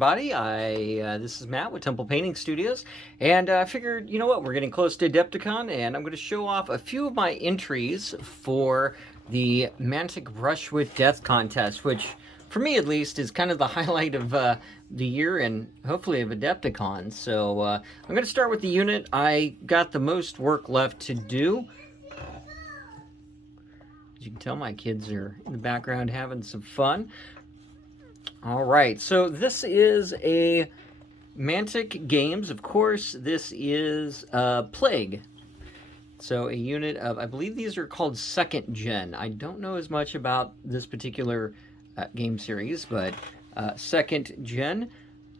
everybody. This is Matt with Temple Painting Studios, and I figured, you know what, we're getting close to Adepticon, and I'm going to show off a few of my entries for the Mantic Brush with Death contest, which, for me at least, is kind of the highlight of the year and hopefully of Adepticon. So I'm going to start with the unit I got the most work left to do. As you can tell, my kids are in the background having some fun. All right, so this is a Mantic Games. Of course, this is Plague. So a unit of, I believe these are called second gen. I don't know as much about this particular game series, but second gen.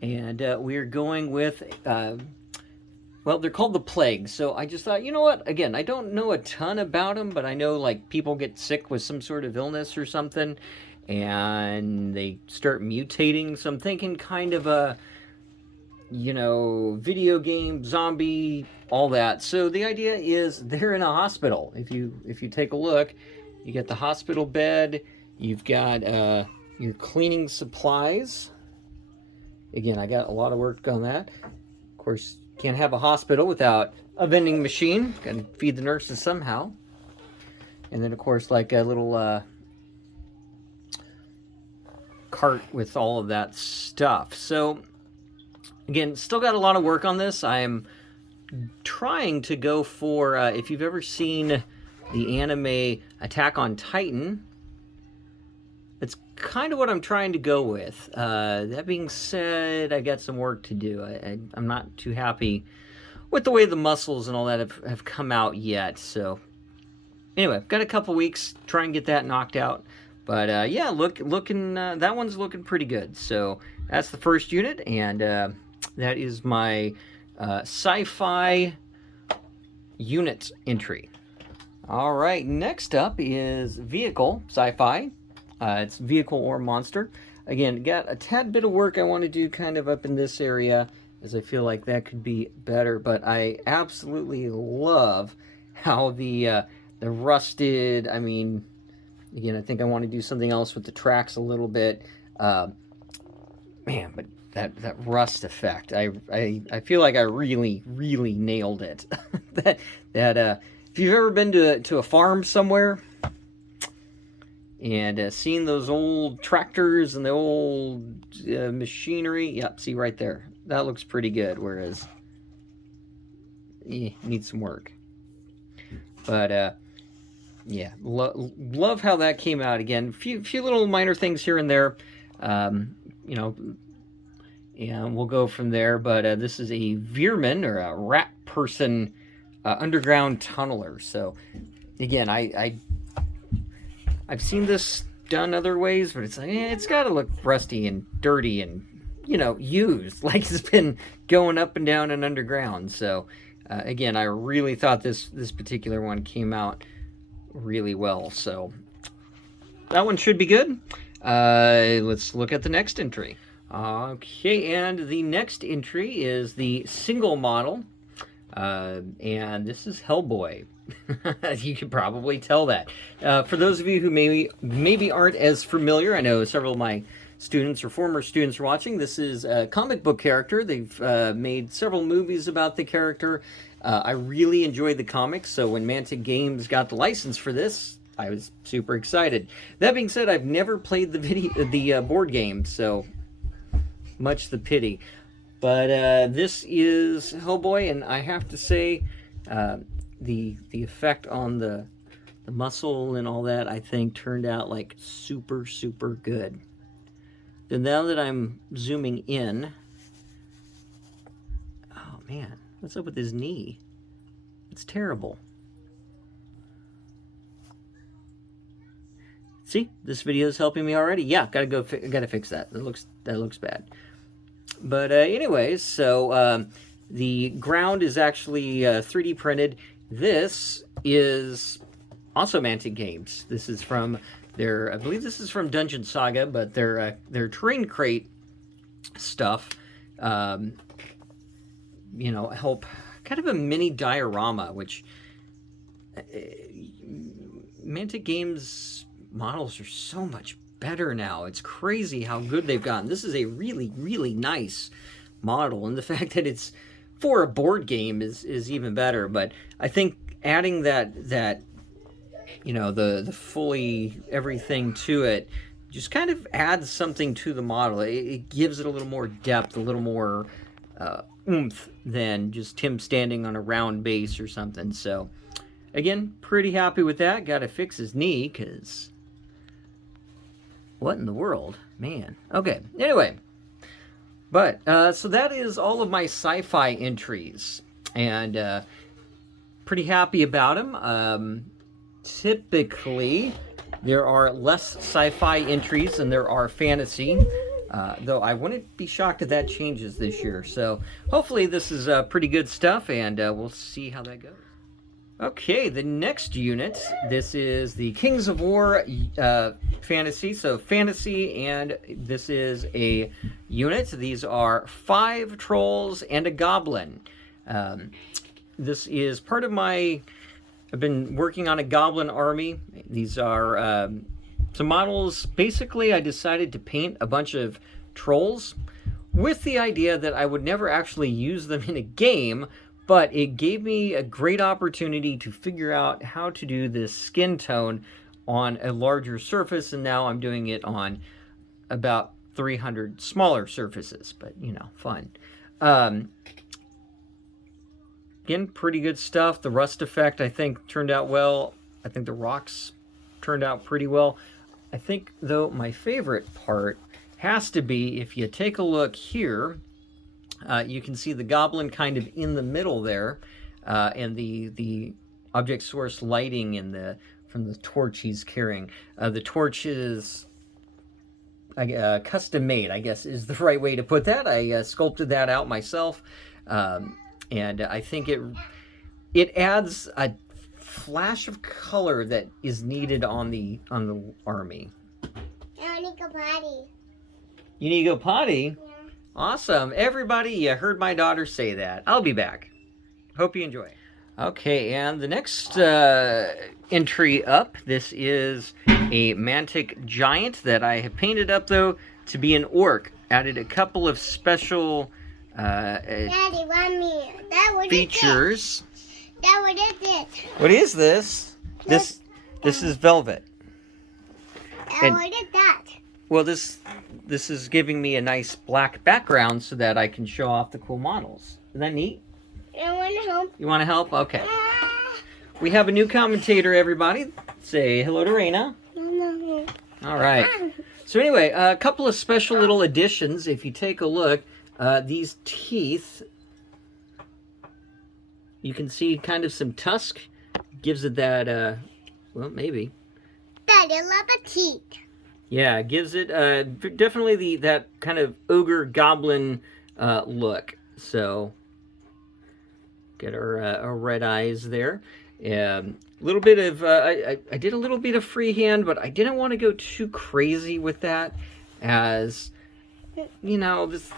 And we're going with, well, they're called the Plague. So I just thought, you know what? Again, I don't know a ton about them, but I know like people get sick with some sort of illness or something, and they start mutating. So I'm thinking kind of a, you know, video game, zombie, all that. So the idea is they're in a hospital. If you take a look, you get the hospital bed, you've got your cleaning supplies. Again, I got a lot of work on that. Of course, can't have a hospital without a vending machine. Got to feed the nurses somehow. And then, of course, like a little cart with all of that stuff. So again, still got a lot of work on this. I am trying to go for, if you've ever seen the anime Attack on Titan, it's kind of what I'm trying to go with. That being said, I got some work to do. I'm not too happy with the way the muscles and all that have come out yet. So anyway, I've got a couple weeks, try and get that knocked out. But yeah, looking that one's looking pretty good. So that's the first unit, and that is my sci-fi unit entry. All right, next up is vehicle sci-fi. It's vehicle or monster. Again, got a tad bit of work I want to do kind of up in this area, as I feel like that could be better. But I absolutely love how the rusted, I mean, again, I think I want to do something else with the tracks a little bit. Man, but that rust effect, I feel like I really nailed it. that if you've ever been to a farm somewhere and seen those old tractors and the old machinery, yep, see right there, that looks pretty good. Whereas, needs some work. But yeah, love how that came out. Again, few little minor things here and there, you know, and we'll go from there. But this is a Veerman, or a rat person, underground tunneler. So again, I've seen this done other ways, but it's like, it's got to look rusty and dirty and, you know, used, like it's been going up and down and underground. So again, I really thought this particular one came out really well. So that one should be good. Let's look at the next entry. Okay, and the next entry is the single model, and this is Hellboy. You can probably tell that. For those of you who maybe aren't as familiar, I know several of my students or former students are watching. This is a comic book character. They've made several movies about the character. I really enjoyed the comics, so when Mantic Games got the license for this, I was super excited. That being said, I've never played the board game, so much the pity. But this is Hellboy, and I have to say, the effect on the muscle and all that, I think, turned out like super good. And now that I'm zooming in, oh man, what's up with his knee? It's terrible. See, this video is helping me already. Yeah, gotta fix that. That looks bad. But anyways, so the ground is actually 3D printed. This is also Mantic Games. This is from their, I believe this is from Dungeon Saga, but their terrain crate stuff, you know, help kind of a mini diorama, which Mantic Games models are so much better now. It's crazy how good they've gotten. This is a really, really nice model, and the fact that it's for a board game is even better. But I think adding that you know, the fully everything to it just kind of adds something to the model. It gives it a little more depth, a little more oomph than just him standing on a round base or something. So again, pretty happy with that. Got to fix his knee, because what in the world, man. Okay, anyway, but so that is all of my sci-fi entries, and pretty happy about them. Typically there are less sci-fi entries than there are fantasy, though I wouldn't be shocked if that changes this year. So hopefully this is pretty good stuff, and we'll see how that goes. Okay, the next unit, this is the Kings of War fantasy. So fantasy, and this is a unit. These are 5 trolls and a goblin. This is part of my... I've been working on a goblin army. These are some models. Basically, I decided to paint a bunch of trolls with the idea that I would never actually use them in a game, but it gave me a great opportunity to figure out how to do this skin tone on a larger surface, and now I'm doing it on about 300 smaller surfaces, but, you know, fun. Again, pretty good stuff. The rust effect, I think, turned out well. I think the rocks turned out pretty well. I think, though, my favorite part has to be, if you take a look here, you can see the goblin kind of in the middle there, and the object source lighting from the torch he's carrying. The torch is custom made, I guess is the right way to put that. I sculpted that out myself, and I think it adds a flash of color that is needed on the army. I need to go potty. You need to go potty? Yeah. Awesome. Everybody, you heard my daughter say that. I'll be back. Hope you enjoy. Okay, and the next entry up, this is a Manta Giant that I have painted up, though, to be an orc. Added a couple of special Daddy, features. Dad, what is it? What is this? This is velvet. Dad, what is that? Well, this is giving me a nice black background so that I can show off the cool models. Isn't that neat? I want to help. You want to help? Okay. We have a new commentator, everybody. Say hello to Raina. No. All right. So anyway, a couple of special little additions. If you take a look, these teeth, you can see kind of some tusk. Gives it that, well, maybe. Daddy, love the teeth. Yeah, it gives it definitely that kind of ogre goblin look. So, get our red eyes there. A little bit of, I did a little bit of freehand, but I didn't want to go too crazy with that, as, you know, it's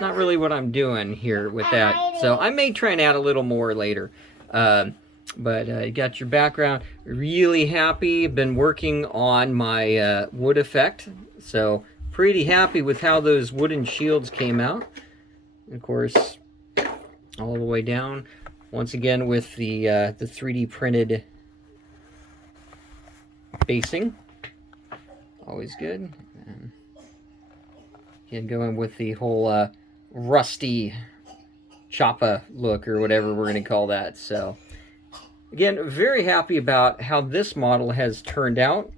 not really what I'm doing here with that. So I may try and add a little more later. But you got your background. Really happy. Been working on my wood effect. So pretty happy with how those wooden shields came out. And of course, all the way down. Once again with the 3D printed basing. Always good. And again, going with the whole rusty choppa look, or whatever we're going to call that. So again, very happy about how this model has turned out.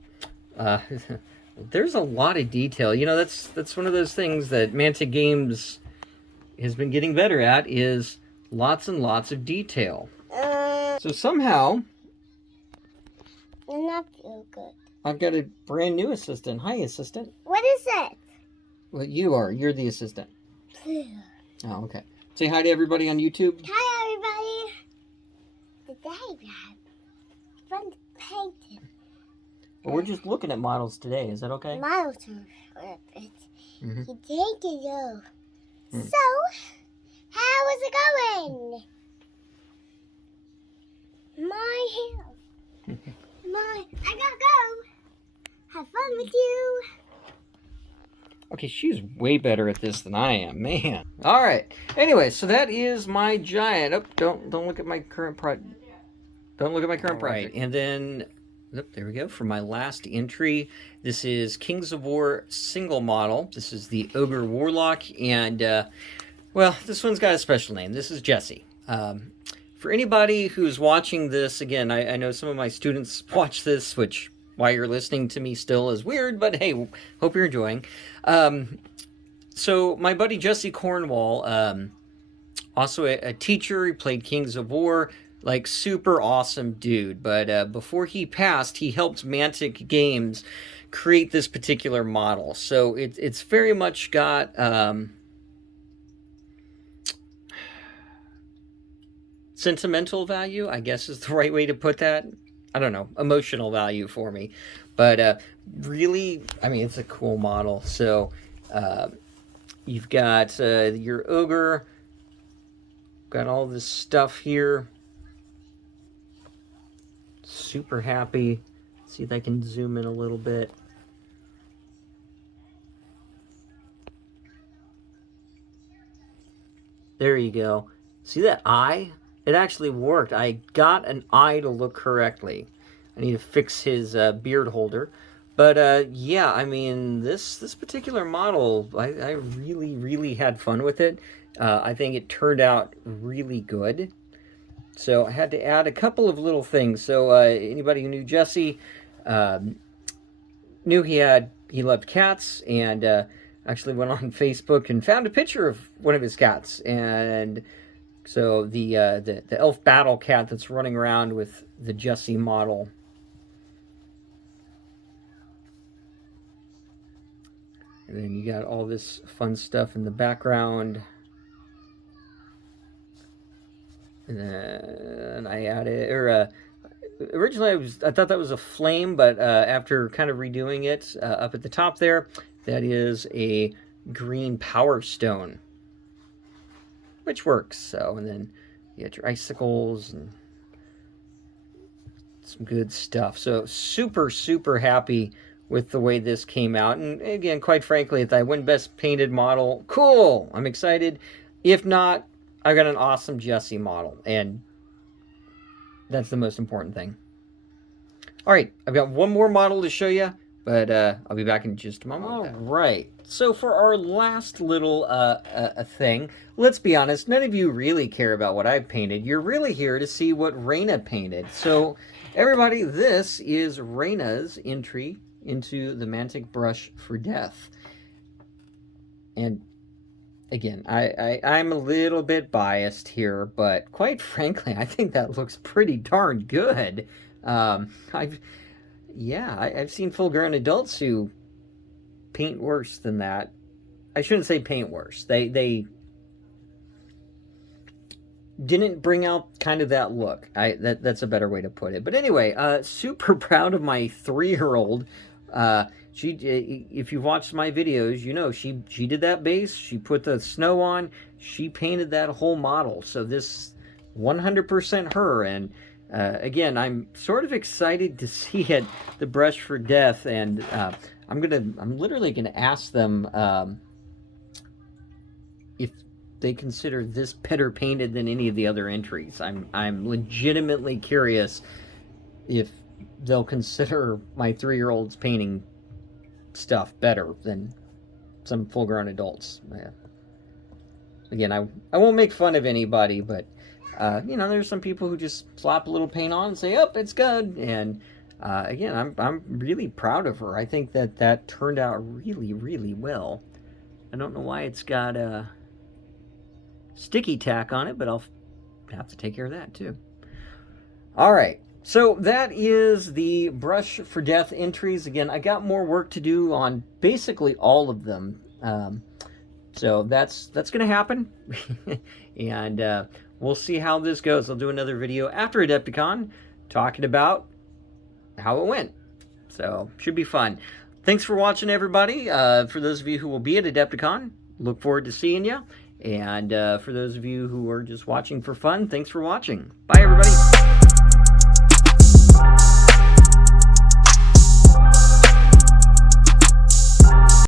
There's a lot of detail. You know, that's one of those things that Manta Games has been getting better at, is lots and lots of detail. So somehow, Not feel good. I've got a brand new assistant. Hi, assistant. What is it? Well, you're the assistant. Oh, okay. Say hi to everybody on YouTube. Hi, everybody. Today we have fun painting. Well, we're just looking at models today. Is that okay? Models are it. Mm-hmm. You take it though. Mm. So, how is it going? My hair. I gotta go. Have fun with you. Okay, she's way better at this than I am, man. All right. Anyway, so that is my giant. Oh, don't look at my current project. Don't look at my current project. And then, there we go. For my last entry, this is Kings of War single model. This is the Ogre Warlock, and well, this one's got a special name. This is Jesse. For anybody who's watching this, again, I know some of my students watch this, which why you're listening to me still is weird, but hey, hope you're enjoying. So my buddy Jesse Cornwall, also a teacher, he played Kings of War, like super awesome dude. But before he passed, he helped Mantic Games create this particular model. So it's very much got sentimental value, I guess is the right way to put that. I don't know, emotional value for me. But really, I mean, it's a cool model. So you've got your ogre, got all this stuff here. Super happy. See if I can zoom in a little bit. There you go. See that eye? It actually worked. I got an eye to look correctly. I need to fix his beard holder. But yeah, I mean, this particular model, I really, really had fun with it. I think it turned out really good. So I had to add a couple of little things. So anybody who knew Jesse knew he loved cats, and actually went on Facebook and found a picture of one of his cats. And so the elf battle cat that's running around with the Jesse model. And then you got all this fun stuff in the background. And then I added, originally I thought that was a flame, but after kind of redoing it, up at the top there, that is a green power stone, which works. So, and then you got your icicles and some good stuff. So super, super happy with the way this came out. And again, quite frankly, if I win best painted model, cool, I'm excited. If not, I got an awesome Jesse model, and that's the most important thing. All right, I've got one more model to show you, but I'll be back in just a moment. All right, so for our last little thing, let's be honest, none of you really care about what I've painted. You're really here to see what Raina painted. So everybody, this is Raina's entry into the Mantic Brush for Death. And again, I'm a little bit biased here, but quite frankly, I think that looks pretty darn good. I've seen full-grown adults who paint worse than that. I shouldn't say paint worse. They didn't bring out kind of that look. That's a better way to put it. But anyway, super proud of my 3-year-old. She, if you've watched my videos, you know she did that base. She put the snow on. She painted that whole model. So this 100% her. And again, I'm sort of excited to see it, the Brush for Death. And I'm literally gonna ask them if they consider this better painted than any of the other entries. I'm legitimately curious if they'll consider my 3-year-old's painting stuff better than some full-grown adults. Again, I won't make fun of anybody, but you know, there's some people who just slap a little paint on and say, "Oh, it's good." And again, I'm really proud of her. I think that turned out really, really well. I don't know why it's got a sticky tack on it, but I'll have to take care of that too. All right. So that is the Brush for Death entries. Again, I got more work to do on basically all of them. So that's going to happen. And we'll see how this goes. I'll do another video after Adepticon talking about how it went. So should be fun. Thanks for watching, everybody. For those of you who will be at Adepticon, look forward to seeing you. And for those of you who are just watching for fun, thanks for watching. Bye, everybody.